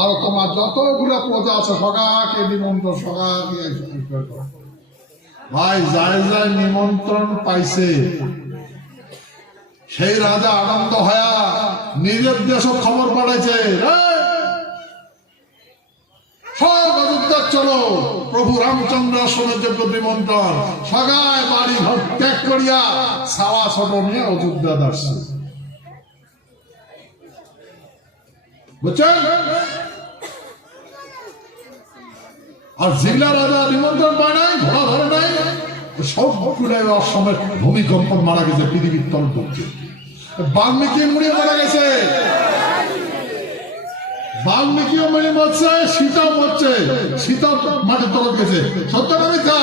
আর তোমার যতগুলো প্রজা আছে সগাকে নিমন্ত্রণ সগাকে ভাই যায় যায় নিমন্ত্রণ পাইছে সেই রাজা আনন্দ হয়া নিজের দেশ খবর "এই, সব অযোধ্যা চলো প্রভু রামচন্দ্র আসনের যোগ্য নিমন্ত্রণ সগায় বাড়ি ঘর ত্যাগ করিয়া সাওয়া ছোট নিয়ে অযোধ্যা আসছে বুঝছেন? আর জিল্লা রাজা নিমন্ত্রণ পায় নাই, ঘোড়া ধরে নাই সব কুড়ে অসময় ভূমিকম্প মারা গেছে, পৃথিবীর তল ঢুকছে বাল্মীকি মুড়িয়ে মারা গেছে। বাল্মীকিও মেরে মরছে, সীতাও মরছে সীতা মাঠে তলত গেছে। সত্য না মিথ্যা?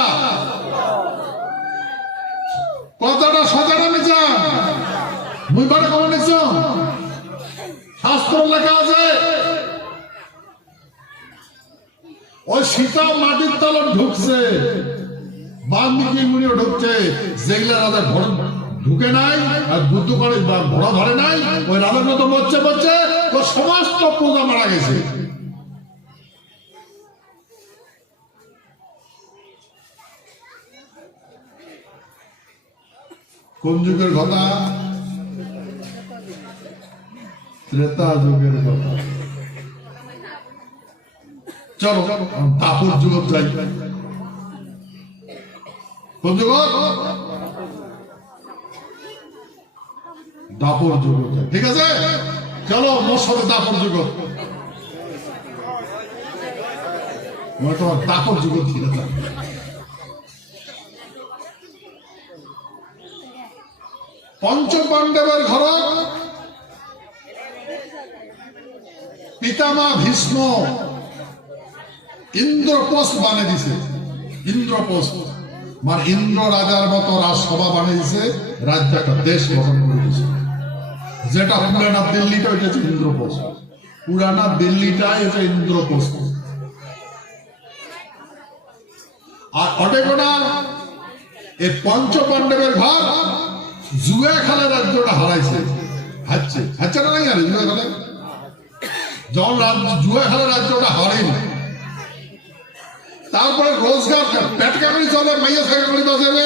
কথাটা সজা না মিথ্যা? মুই বারে কমে নিছ? শাস্ত্র লেখা আছে ওই সীতা মাটির তলত ঢুকছে। বাল্মীকি মুনিও ঢুকছে। যেগুলা রাজা ঘর ঢুকে নাই, আর বুদ্ধ করে বা ধরে নাই, ওই রাজার মতো বলছে বলছে ও সমস্ত প্রজা মারা গেছে। কোন যুগের কথা? ত্রেতা যুগের কথা। চলো তাপর যুগ যাই। দাপর ঠিক আছে? চলো দাপর তোমার দাপর ঠিক আছে পঞ্চ পাণ্ডবের ঘর। পিতামা ভীষ্ম ইন্দ্রপোষ বানিয়ে দিছে। ইন্দ্রপোষ মানে ইন্দ্র রাজার মতো রাজসভা বানিয়ে দিছে রাজ্য একটা দেশ গঠন করে দিছে যেটা পুরানা দিল্লিটা ওইটা হচ্ছে ইন্দ্রপোষ পুরানা দিল্লিটাই হচ্ছে ইন্দ্রপোষ আর অটেকোনা, এই পঞ্চ পাণ্ডবের ঘর, জুয়া খেলা রাজ্যটা হারাইছে। হারছে। হারছে না নাই জুয়া যখন জুয়া খেলা রাজ্যটা হারেনি তারপরে রোজগার পেট কামড়ি চলে, মাইয়া থাকা করি বাজাবে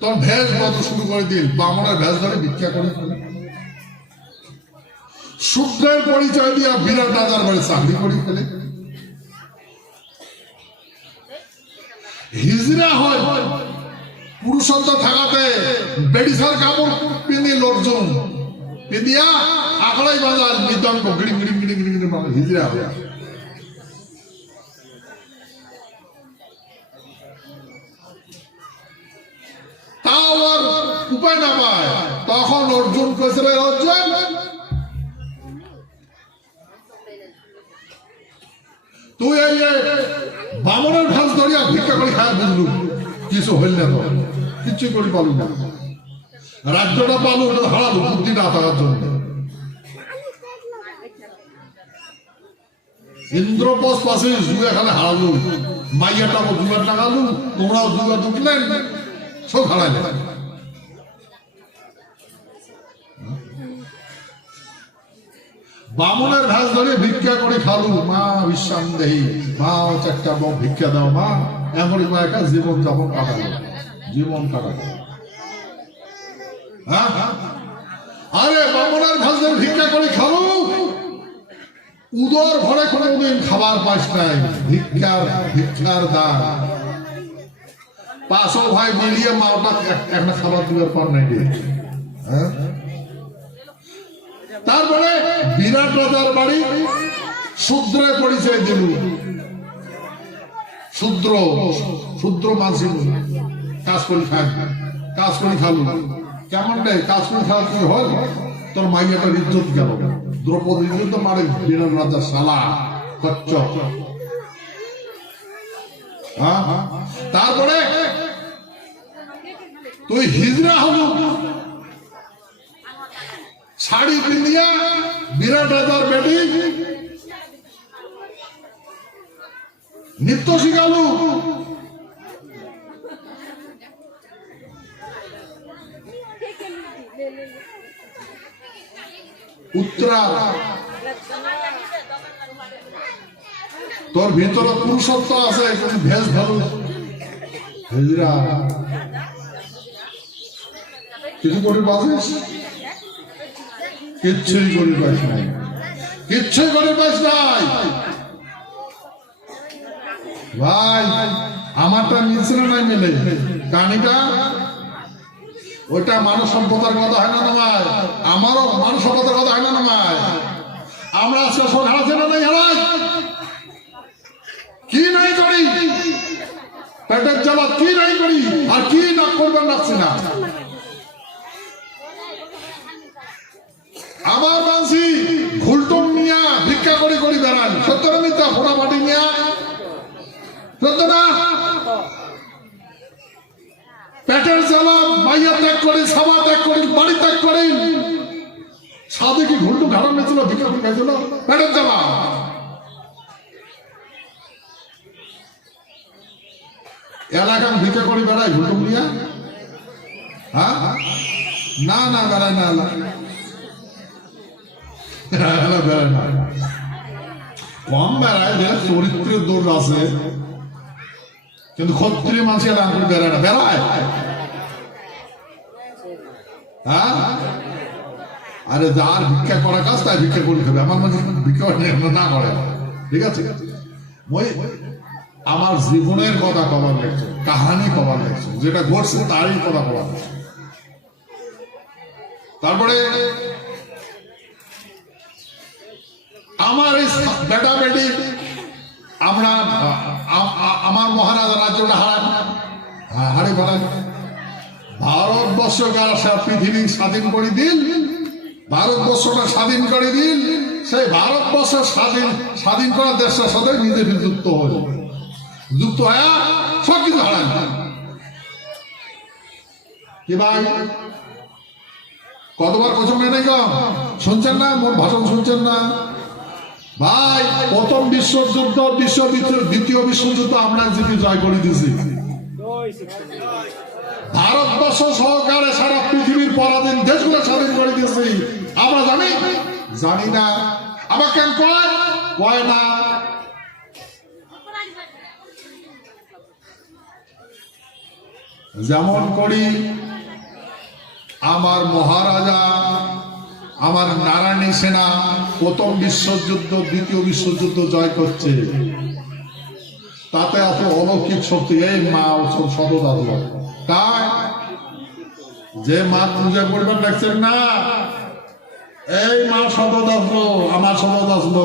তখন ভেজ মতো শুরু করে দিল বামনের ভেজ ধরে ভিক্ষা করে শুক্রের পরিচয় দিয়া বিরাট রাজার বাড়ি চাকরি করি ফেলে। হিজরা হয়। পুরুষত্ব থাকাতে বেডিসার কাপড় পিঁধি লোকজন। পিঁধিয়া আখড়াই বাজার মৃদঙ্গ গিড়ি গিড়ি গিড়ি গিড়ি হিজরা হয়। তাও আর উপায় না পায় তখন অর্জুন কেছিল অর্জুন! তুই এই বামনের ভাস ধরিয়া ভিক্ষা করে খায় বুঝলু কিছু হইল না কিচ্ছু করি পালু না। রাজ্যটা পালু হারালু বুদ্ধি না থাকার জন্য। ইন্দ্রপোষ পাশে জুয়া খালে হারালু মাইয়াটা জুয়ার টাকালু তোমরাও জুয়া ঢুকলেন সব হারাইলে বামনের ভাস ধরে ভিক্ষা করে খালু। মা বিশ্বাম দেহি। মা, ও চারটা বউ ভিক্ষা দাও, মা। এমন একটা জীবন যাপন কাটালো জীবন কাটালো হ্যাঁ আরে, বামনের ঘাস ধরে ভিক্ষা করে খালু। উদর ঘরে কোনোদিন খাবার পাইস নাই। ভিক্ষার ভিক্ষার দান। পাঁচশো ভাই মিলিয়ে এক- একটা খাবার দিবার পার নাই হ্যাঁ? তারপরে বিরাট রাজার বাড়ি শূদ্রে পরিচয় দিল শূদ্র শূদ্র মানসি কাজ করি খাই কাজ করি খালু। কেমন রে, কাজ করি খাওয়া কি হল তোর মাইয়াটার ইজ্জত গেল দ্রৌপদী তো মারে বিরাট রাজা সালা কচ্চ হ্যাঁ তারপরে তুই হিজরা হল শাড়ি পিন্দিয়া বিরাট রাজার বেটি। নৃত্য শিখালু উত্তরা তোর ভিতরে পুরুষত্ব আছে কিন্তু ভেজ ভালো। কিছু করে বাজিস কিচ্ছুই করে পাইস নাই। কিচ্ছুই করে পাইস নাই। ভাই, আমারটা মিলছিল নাই মিলে? কানিটা? ওইটা মানব সভ্যতার কথা হয় না নয় আমারও মানব সভ্যতার কথা হয় না নয় আমরা সব হারাচ্ছে না নাই হারাই? কি নাই করি? পেটের জ্বালা কি নাই করি? আর কি না করবেন রাখছি না? আমার মানসি ঘুলটন নিয়া ভিক্ষা করে করি বেড়ান। সত্য না মিথ্যা? ফোনা মাটি নিয়া সত্য না? পেটের জ্বালা মাইয়া ত্যাগ করি সাবা ত্যাগ করি বাড়ি ত্যাগ করি সাদে কি ঘুলটু ঘাড়া মেছিল ভিক্ষা করে পেটের জ্বালা। এলাকায় ভিক্ষা করি বেড়াই ঘুলটুম নিয়া হ্যাঁ? না না বেড়ায় না, এলা বেড়ায় না। কম বেড়ায় যে চরিত্রের দৌড় আছে। কিন্তু ক্ষত্রিয় মানুষ এলাকা বেড়ায় না। বেড়ায়? হ্যাঁ? আরে যার ভিক্ষা করা কাজ, তাই ভিক্ষা করে খাবে আমার হয় ভিক্ষা না করে। ঠিক আছে? আমার জীবনের কথা কবার লেগছে কাহানি কবার লেগছে যেটা ঘটছে তারই কথা কবার। তারপরে আমার এই বেটা বেটি আমরা আমার মহারাজ রাজ্যটা হারান। হ্যাঁ, হারে ফেলান ভারতবর্ষকে সারা পৃথিবী স্বাধীন করে দিন ভারতবর্ষটা স্বাধীন করে দিন সেই ভারতবর্ষ স্বাধীন স্বাধীন করা দেশের সাথে নিজে যুক্ত হল যুক্ত হয়ে সব কিছু হারান কি ভাই? কতবার কথা মনে নেই শুনছেন না? মোর ভাষণ শুনছেন না? ভাই, প্রথম বিশ্বযুদ্ধ, বিশ্ব দ্বিতীয় বিশ্বযুদ্ধ আমরা জিতে জয় করে দিয়েছি। ভারতবর্ষ সহকারে সারা পৃথিবীর পরাধীন দেশগুলো স্বাধীন করে দিয়েছি। আমরা জানি? জানি না। আবার কেন কয়? কয় না? যেমন করি আমার মহারাজা, আমার নারায়ণী সেনা, প্রথম বিশ্বযুদ্ধ, দ্বিতীয় বিশ্বযুদ্ধ জয় করছে। তাতে এত অলৌকিক শক্তি, এই মা সদত আসলো তাই যে মা পূজা করবেন দেখছেন না, এই মা সদত আসলো আমার সদত আসলো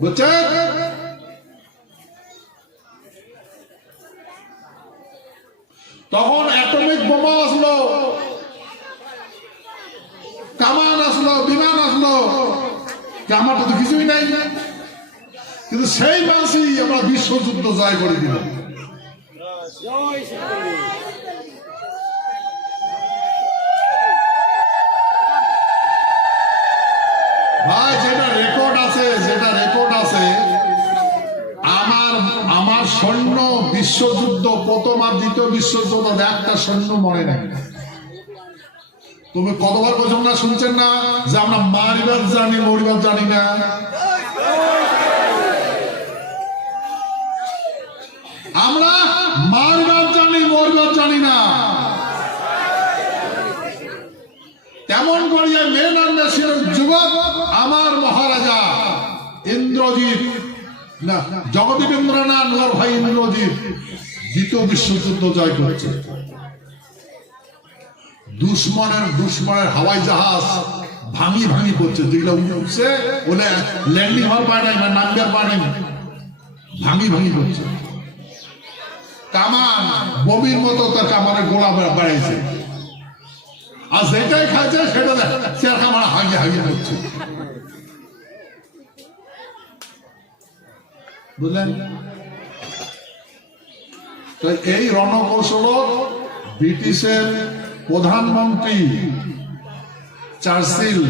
বুঝছেন? তখন অ্যাটমিক বোমা আসলো। কামান আসলো, বিমান আসলো। আমার তো কিছুই নাই। কিন্তু সেই মানুষই আমরা বিশ্বযুদ্ধ জয় করে দিলাম ভাই যেটা রেকর্ড আছে যেটা রেকর্ড আছে আমার আমার সৈন্য বিশ্বযুদ্ধ, প্রথম আর দ্বিতীয় বিশ্বযুদ্ধ একটা সৈন্য মরে নাই। তুমি কতবার বলছো না, শুনছেন না? যে আমরা মারিবার জানি, মরিবার জানি না। আমরা মারবার জানি, মরবার জানি না। তেমন করিয়া মেন আর মেশিনের যুবক আমার মহারাজা ইন্দ্রজিৎ না জগদীবেন্দ্র না নোয়ার ভাই ইন্দ্রজিৎ দ্বিতীয় বিশ্বযুদ্ধ জয় করছে। দুশ্মনের দুশ্মনের হাওয়াই জাহাজ ভাঙি ভাঙি করছে। যেগুলো উঠছে ওলে ল্যান্ডিং হওয়ার পায় নাই না নামবার পায় নাই। ভাঙি ভাঙি করছে। কামান বমির মতো তার কামানের বেড়া- বাড়াইছে। আর যেটাই খাইছে, সেটা চেয়ার কামার হাগি হাগি করছে। বুঝলেন? তো এই রণকৌশল ব্রিটিশের প্রধানমন্ত্রী চার্চিল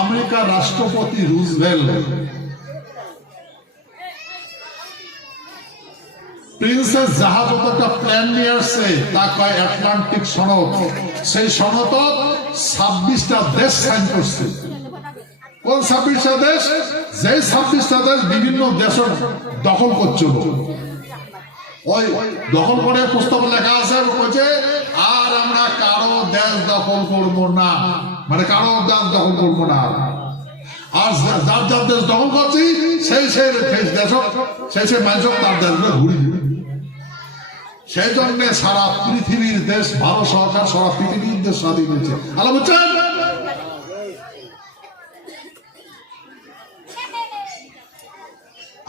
আমেরিকা রাষ্ট্রপতি রুজভেল প্রিন্সেস জাহাজ একটা প্ল্যান নিয়ে আসছে, তা কয় আটলান্টিক সনদ। সেই সনদ ছাব্বিশটা দেশ সাইন করছে। কোন ছাব্বিশটা দেশ? যেই ছাব্বিশটা দেশ বিভিন্ন দেশের দখল করছিল ওই দখল করে পুস্তক লেখা আছে বলছে আর আমরা কারও দেশ দখল করব না। মানে কারও দেশ দখল করব না। আর যার যার দেশ দখল করছি, সেই সেই দেশ সেই সেই মানুষ তার দেশগুলো ঘুরি। সেই জন্য সারা পৃথিবীর দেশ, ভারত সরকার, সারা পৃথিবীর দেশ স্বাধীন হয়েছে। আল্লাহ বুঝছেন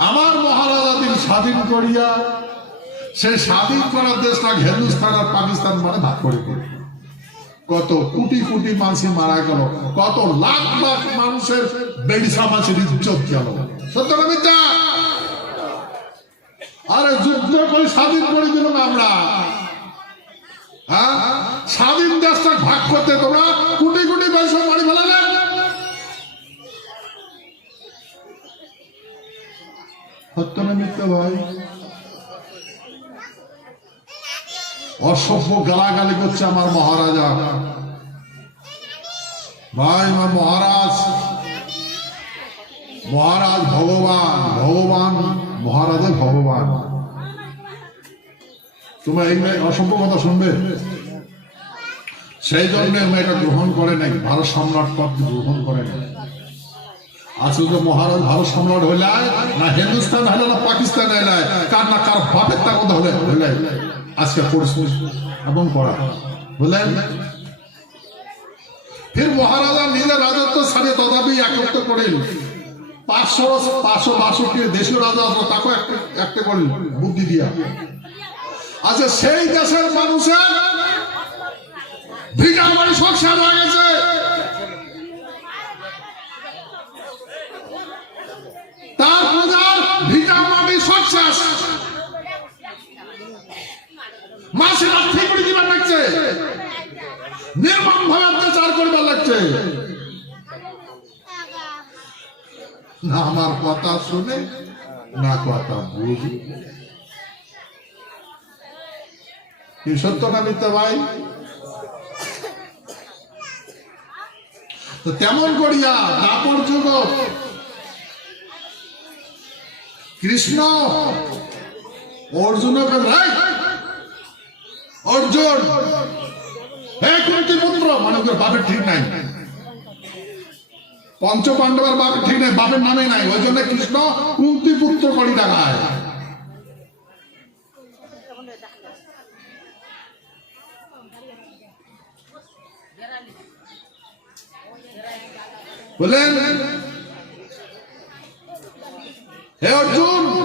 আমার মহারাজা দিন স্বাধীন করিয়া সেই স্বাধীন করার দেশটা হিন্দুস্তান আর পাকিস্তান মানে ভাগ করে দিল কত কোটি কোটি মানুষ মারা গেল, কত লাখ লাখ মানুষের বেড়িসা মাছের ইজ্জত গেল। সত্য আরে যুদ্ধ করে স্বাধীন করে দিলাম আমরা। হ্যাঁ? স্বাধীন দেশটা ভাগ করতে তোমরা কোটি কোটি পয়সা মারি ফেলালে। সত্য না ভাই? অসভ্য গালাগালি করছে আমার মহারাজা। ভাই, আমার মহারাজ। মহারাজ ভগবান ভগবান মহারাজে ভগবান। তোমরা এই অসভ্য কথা শুনবে? সেই জন্য এটা গ্রহণ করে নাই ভারত সম্রাট পদ গ্রহণ করে নাই। আজকে তো মহারাজ ভারত সম্রাট হইলে না হিন্দুস্তান হইলে না পাকিস্তান হইলে কার না কার বাপের তার কথা হলে আজকে পরিস্থিতি এবং করা বুঝলেন? ফির মহারাজা নিজের রাজত্ব সারে তথাপি একত্র করেন। পাঁচশো পাঁচশো বাষট্টি দেশীয় রাজা আসলো তাকে একটা করেন বুদ্ধি দিয়া। আচ্ছা সেই দেশের মানুষের ভিটার বাড়ি সংসার হয়ে গেছে তার পূজার ভিটা মাটি সাকসেস মাসে রাত্রি করে দিবার লাগছে। নির্মম ভাবে অত্যাচার করবার লাগছে। না আমার কথা শুনে, না কথা বুঝি। কি সত্য না মিথ্যা ভাই? তো তেমন করিয়া দাপর যুগত কৃষ্ণ, অর্জুনকে ভাই অর্জুন! পুত্র মানে ওদের বাপের ঠিক নাই। পঞ্চ পাণ্ডবের বাপের ঠিক নাই, বাপের নামে নাই। ওই জন্য কৃষ্ণ কুন্তি পুত্র করি দেখায়। বলেন, হে অর্জুন!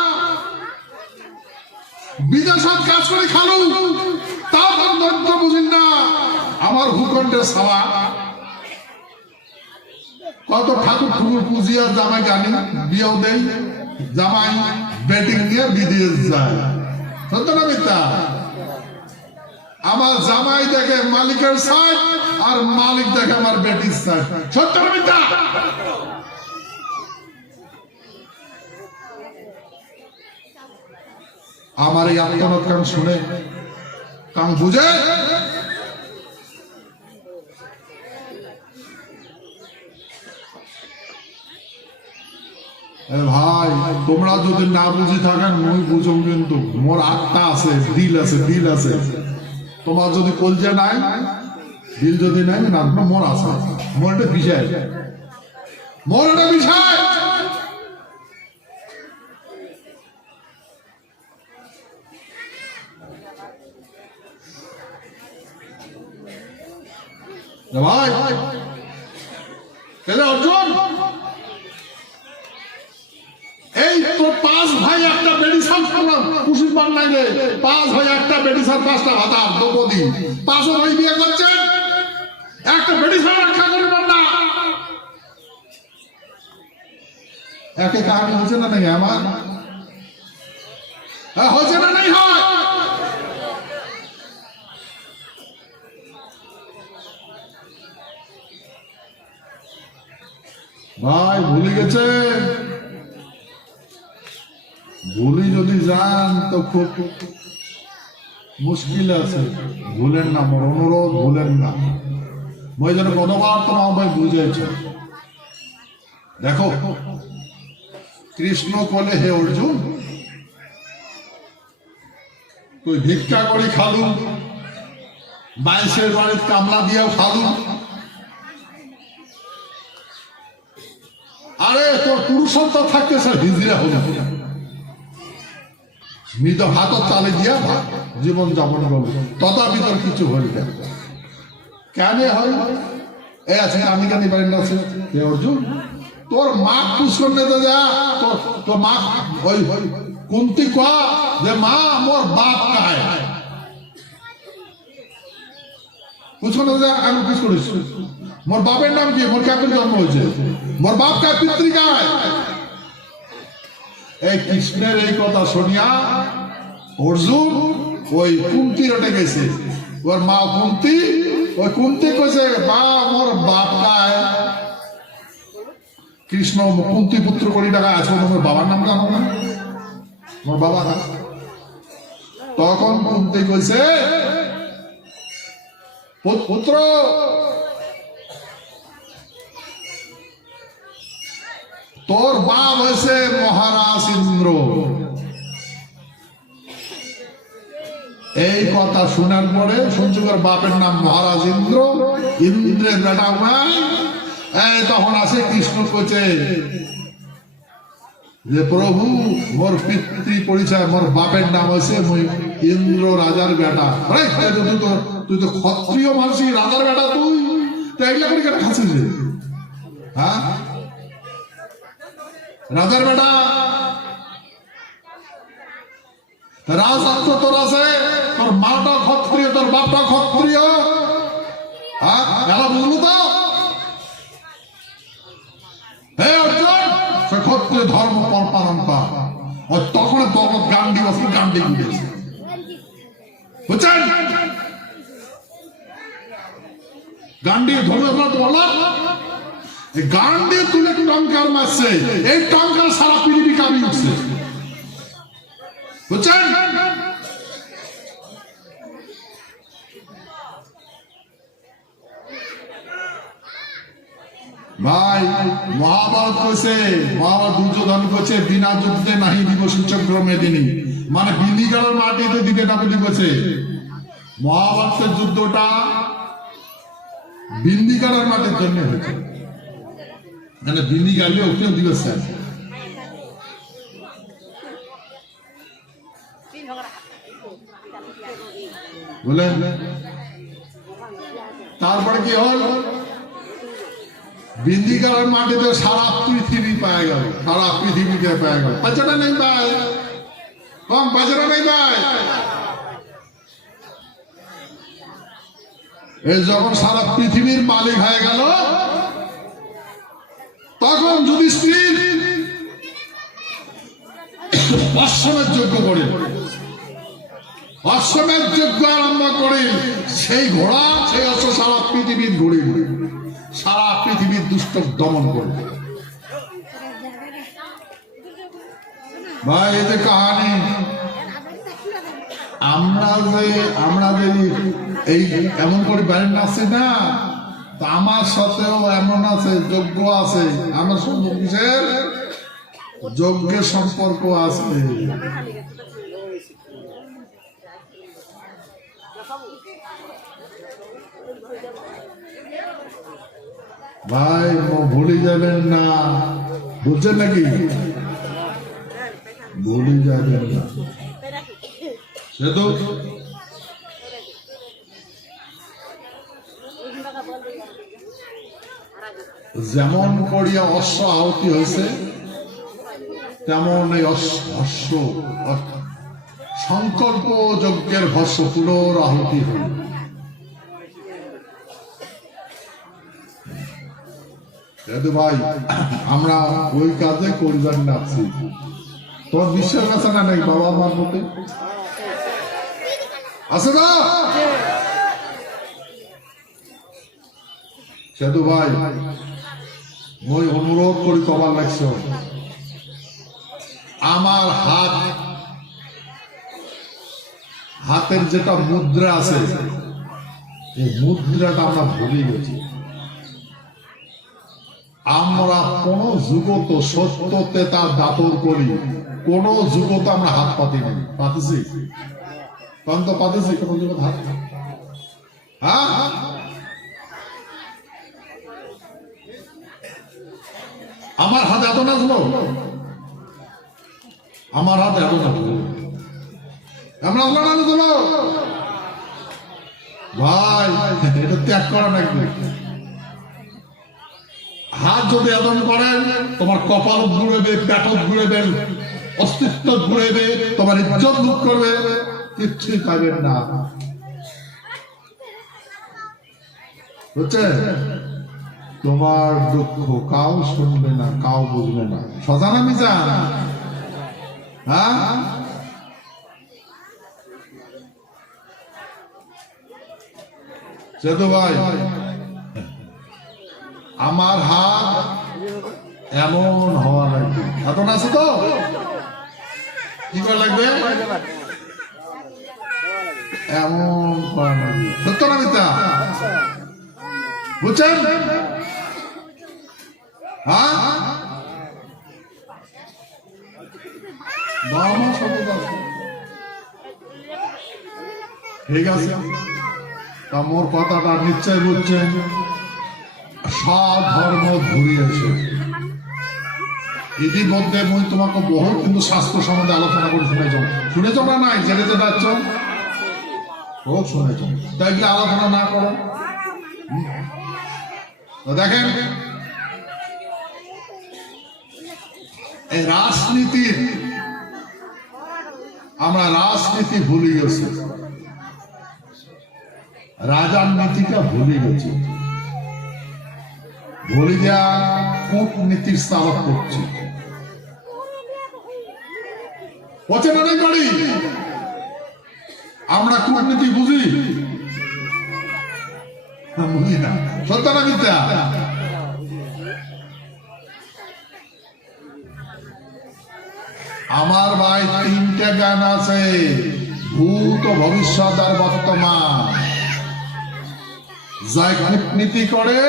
বিদেশত কাজ করে না। আমার ভূখণ্ডের সাওয়া কত ঠাকুর জামাই জানি, বিয়েও দেই জামাই বেটিং নিয়ে বিদেশ যায়। সত্য না মিথ্যা? আমার জামাই দেখে মালিকের সাইড আর মালিক দেখে আমার বেটির সাইড সত্য না আমার এই আত্মনাথ শুনে কান বুঝে? ভাই, তোমরা যদি না বুঝি থাকেন, মুই বুঝো কিন্তু। মোর আত্মা আছে, দিল আছে দিল আছে। তোমার যদি কলজে নাই, দিল যদি নাই, না মোর আছে। মোর একটা বিষয়। মোর একটা বিষয় এ ভাই তাহলে অর্জুন এই তো পাঁচ ভাই একটা মেডিসান করলাম কুশির বাংলায় রে। পাঁচ ভাই একটা মেডিসান পাঁচটা ভাতা দ্রৌপদী পাঁচও ভাই বিয়ে করছেন একটা ছাড়া রক্ষা করবেন না একে কাহানি হচ্ছে না নাকি আমার? হ্যাঁ, হচ্ছে না নাই হয়। ভাই, ভুলে গেছে? ভুলি যদি যান, তো খুব মুশকিল আছে। ভুলেন না মোর অনুরোধ, ভুলেন না। মই যেন কতবার তোমার বুঝেছে। দেখো, কৃষ্ণ কলে হে অর্জুন। তুই ভিক্ষা করে খালু। বাইশের বাড়ির কামলা দিয়েও খালু। আরে, তোর পুরুষত্ব থাকতে স্যার হিজড়া হলো মৃত হাত চালে দিয়া জীবন যাপন করব তথাপি তোর কিছু হইল না। কেন হয় এ আছে, আমি কেন পারি না অর্জুন, তোর মা পুষ্কর নেতে যা, তোর তোর মা ওই কুন্তি কয়া যে মা, মোর বাপ কায়। পুষ্কর নেতে যা, আমি পুষ্কর করিস। মোর বাপের নাম কি? মোর কাকুর জন্ম হয়েছে? মোর বাপ কায় পিতৃকায় এই কৃষ্ণের এই কথা শুনিয়া অর্জুন ওই কুন্তি রটে গেছে। ওর মা কুন্তি, ওই কুন্তি কইছে, মা, মোর বাপকায় কৃষ্ণ কুন্তি পুত্র কোটি টাকা আছে তোমার বাবার নাম জানো না? মোর বাবা না। তখন কুন্তি কইছে পুত্র তোর বাপ হয়েছে মহারাজ ইন্দ্র। এই কথা শোনার পরে সঞ্জুকের বাপের নাম মহারাজ ইন্দ্র। ইন্দ্রের বেটা নাই এই তখন আছে কৃষ্ণ কোচে যে, প্রভু, মোর পিতৃ পরিচয়, মোর বাপের নাম হয়েছে ইন্দ্র রাজার বেটা। তুই তো তুই তো ক্ষত্রিয় মানুষই রাজার বেটা তুই। তো এগুলা করে কেন খাচ্ছিস? হ্যাঁ? রাজার বেটা। রাজত্ব তোর আছে, তোর মাটা ক্ষত্রিয়, তোর বাপটা ক্ষত্রিয়। হ্যাঁ বুঝলো তো। ধর্ম পালন তখন তখন গান্ডি বসে, গান্ডি গুলিয়েছে বুঝছেন? গান্ডি ধর্ম বলো। গান দিয়ে তুলে টঙ্কার মারছে এই টঙ্কার সারা পৃথিবী কাবি উঠছে। বুঝছেন? ভাই, মহাভারত কইছে, মহাভারত দুর্যোধন কইছে, বিনা যুদ্ধে নাহি দিব সূচক মেদিনী। মানে বিন্দিগালের মাটিতে দিতে বলি কইছে। মহাভারতের যুদ্ধটা বিন্দিগালের মাটির জন্য হয়েছে। মানে বিন্দি গালি, ওকেও দিবে স্যার। বলে তারপরে কি হল? বিন্দিকার মাটিতে সারা পৃথিবী পায় গেল, সারা পৃথিবীকে পায় গেল। পাচারা নেই পায় কম নেই পায় এই যখন সারা পৃথিবীর মালিক হয়ে গেল তখন যদি স্ত্রী অশ্বমের যোগ্য করে অশ্বমের যোগ্য আরম্ভ করে, সেই ঘোড়া, সেই অশ্ব সারা পৃথিবীর ঘুরে সারা পৃথিবীর দুষ্ট দমন করবে। ভাই, এই যে কাহানি, আমরা যে আমরা যে এই এমন করে ব্যারেন্ট আছে না আমার সাথেও এমন আছে, যোগ্য আছে। আমার সঙ্গে কিসের? যজ্ঞের সম্পর্ক আছে। ভাই ভুলে যাবেন না। বুঝছেন নাকি? ভুলে যাবেন না। সে তো যেমন করিয়া অশ্ব আহতি হয়েছে তেমন এই অশ্ব সংকল্প যজ্ঞের ভস্য পুনরাহুতি হল দাদু ভাই, আমরা ওই কাজে করিবার নাচ্ছি তোমার বিশ্বাস আছে না নাই বাবা মার প্রতি? আছে না? সেতু ভাই মই অনুরোধ করি তোমার লাগছে আমার হাত, হাতের যেটা মুদ্রা আছে, এই মুদ্রাটা আমরা ভুলে গেছি। আমরা কোন যুগত সত্যতে তার দাপর করি, কোন যুগত আমরা হাত পাতি নাই পাতেছি? তখন তো পাতেছি, কোন যুগত হাত হ্যাঁ? আমার হাত এত নাচলো আমার হাত এত নাচলো আমরা আল্লাহ নাম তোলো ভাই, এটা ত্যাগ করা নাকি? হাত যদি এদম করেন, তোমার কপাল ঘুরেবে পেট ঘুরেবে অস্তিত্ব ঘুরেবে তোমার ইজ্জত লুট করবে কিচ্ছুই পাবেন না। বুঝছে তোমার দুঃখ কাউ শুনবে না কাউ বুঝবে না। সজানা মিজা হ্যাঁ? আমার হাত এমন হওয়া লাগবে এখন আছে তো? কি করা লাগবে? এমন করা লাগবে সত্য না মিথ্যা? বুঝছেন? হ্যাঁ? বাবা সবুজ আছে। ঠিক আছে। তা মোর কথাটা নিশ্চয় বুঝছেন সব ধর্ম ঘুরিয়েছে। ইতিমধ্যে মই তোমাকে বহু কিন্তু স্বাস্থ্য সম্বন্ধে আলোচনা করে, শুনেছ? শুনেছ না নাই? জেনে যেতে যাচ্ছ? বহুত শুনেছ। তাই আলোচনা না করো? তো দেখেন এই রাজনীতির আমরা রাজনীতি ভুলে গেছি। রাজার নীতিটা ভুলে গেছি। ভুলে দেওয়া কূটনীতির স্থাপক করছি? নেই বাড়ি আমরা কূটনীতি বুঝি? বুঝি না। সত্য না মিথ্যা আমার ভাই তিনটা গান আছে। ভূত ভবিষ্যৎ আর বর্তমান। যাই কূটনীতি করে,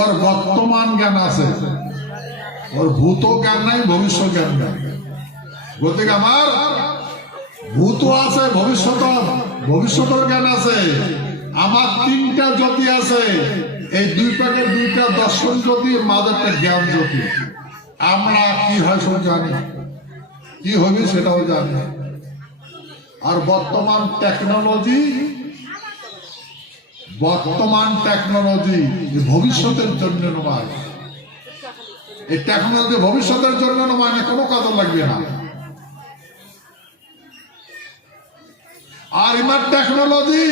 ওর বর্তমান জ্ঞান আছে। ওর ভূত জ্ঞান নাই, ভবিষ্যৎ জ্ঞান নাই। গতিকে আমার ভূত আছে, ভবিষ্যৎ, ভবিষ্যতের জ্ঞান আছে। আমার তিনটা জ্যোতি আছে। এই দুই প্যাকের দুইটা দর্শন জ্যোতি মাঝেরটা জ্ঞান জ্যোতি। আমরা কি হয় সব জানি। কি হবে সেটাও জানি আর বর্তমান টেকনোলজি বর্তমান টেকনোলজি ভবিষ্যতের জন্য নয়। এই টেকনোলজি ভবিষ্যতের জন্য নয় না, কোনো কাজে লাগবে না। আর এবার টেকনোলজি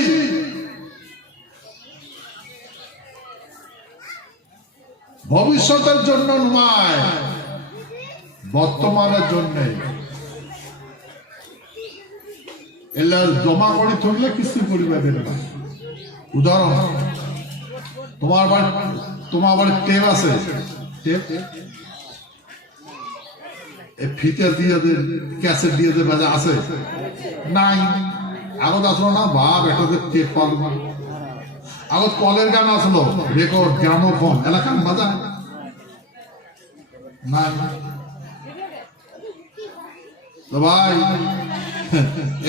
ভবিষ্যতের জন্য নয়, বর্তমানের জন্যে। এলা জমা করে থাকলে কিছু দেবে না। উদাহরণ, তোমার বাড়ি তোমার বাড়ি টেপ আছে। টেপ ফিতে দিয়ে দে, ক্যাসেট দিয়ে দে বাজে আছে। নাই। আগত আসলো না? বাপ এটাতে টেপ পাল। আগত কলের গান আসলো। রেকর্ড, গ্রামোফোন, এলাকার বাজা নাই। ভাই।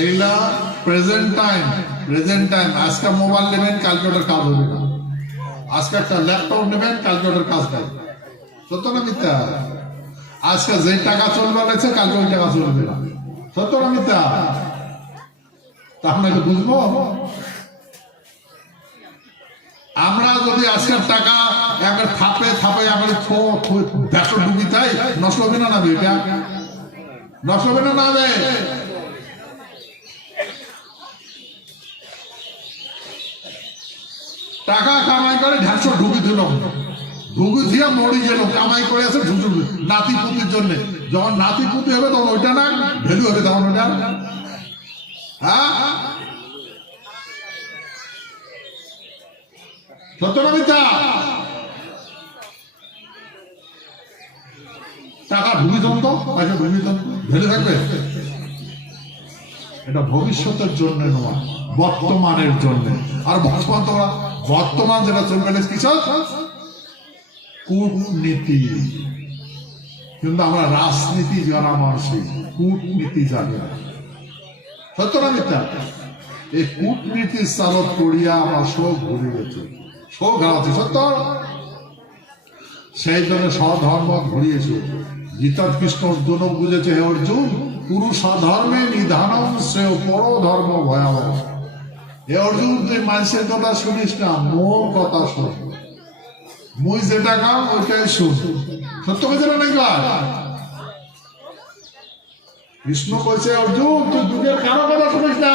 এইগুলা প্রেজেন্ট টাইম প্রেজেন্ট টাইম আজকে মোবাইল নেবেন, কালকে ওটার কাজ হবে না। আজকে একটা ল্যাপটপ নেবেন, কালকে ওটার কাজ নাই সত্য না মিথ্যা? আজকে যে টাকা চলবে লাগছে কালকে ওই টাকা চলবে না। সত্য না মিথ্যা? তাহলে বুঝব? আমরা যদি আজকের টাকা একবার থাপে থাপে একবার ব্যবসা ডুবি তাই নষ্ট হবে না না এটা? নষ্ট হবে না না টাকা কামাই করে ঢাকশো ঢুকি দিল। ঘুঘু দিয়ে মরি গেল, কামাই করে আছে নাতি পুতির জন্য। যখন নাতি পুতি হবে তখন ওইটা না ভ্যালু হবে তখন ওইটা। হ্যাঁ? সত্য না মিথ্যা? টাকা তো, পয়সা ঢুকিতন ভ্যালু থাকবে? এটা ভবিষ্যতের জন্য নয়, বর্তমানের জন্য। আর বর্তমান তোমরা, বর্তমান যেটা চলবে কি কূটনীতি। কিন্তু আমরা রাজনীতি জানা মানুষই কূটনীতি জানি না। সত্য না মিথ্যা? এই কূটনীতির চালক করিয়া আমার শোক ভুলে গেছে। শোক হারাচ্ছে, সত্য? সেই জন্য স্বধর্ম ঘুরিয়েছে গীতা কৃষ্ণ অর্জুন বুঝেছে, হে অর্জুন পুরুষ ধর্মে নিধানম শ্রেয় পর ধর্ম ভয়াবহ। এ অর্জুন, তুই মানুষের কথা শুনিস না কথা মুই যেটা ওইটাই শুন। সত্য কথা নাকি কৃষ্ণ কইছে, অর্জুন, তুই যুগের কারও কথা শুনিস না?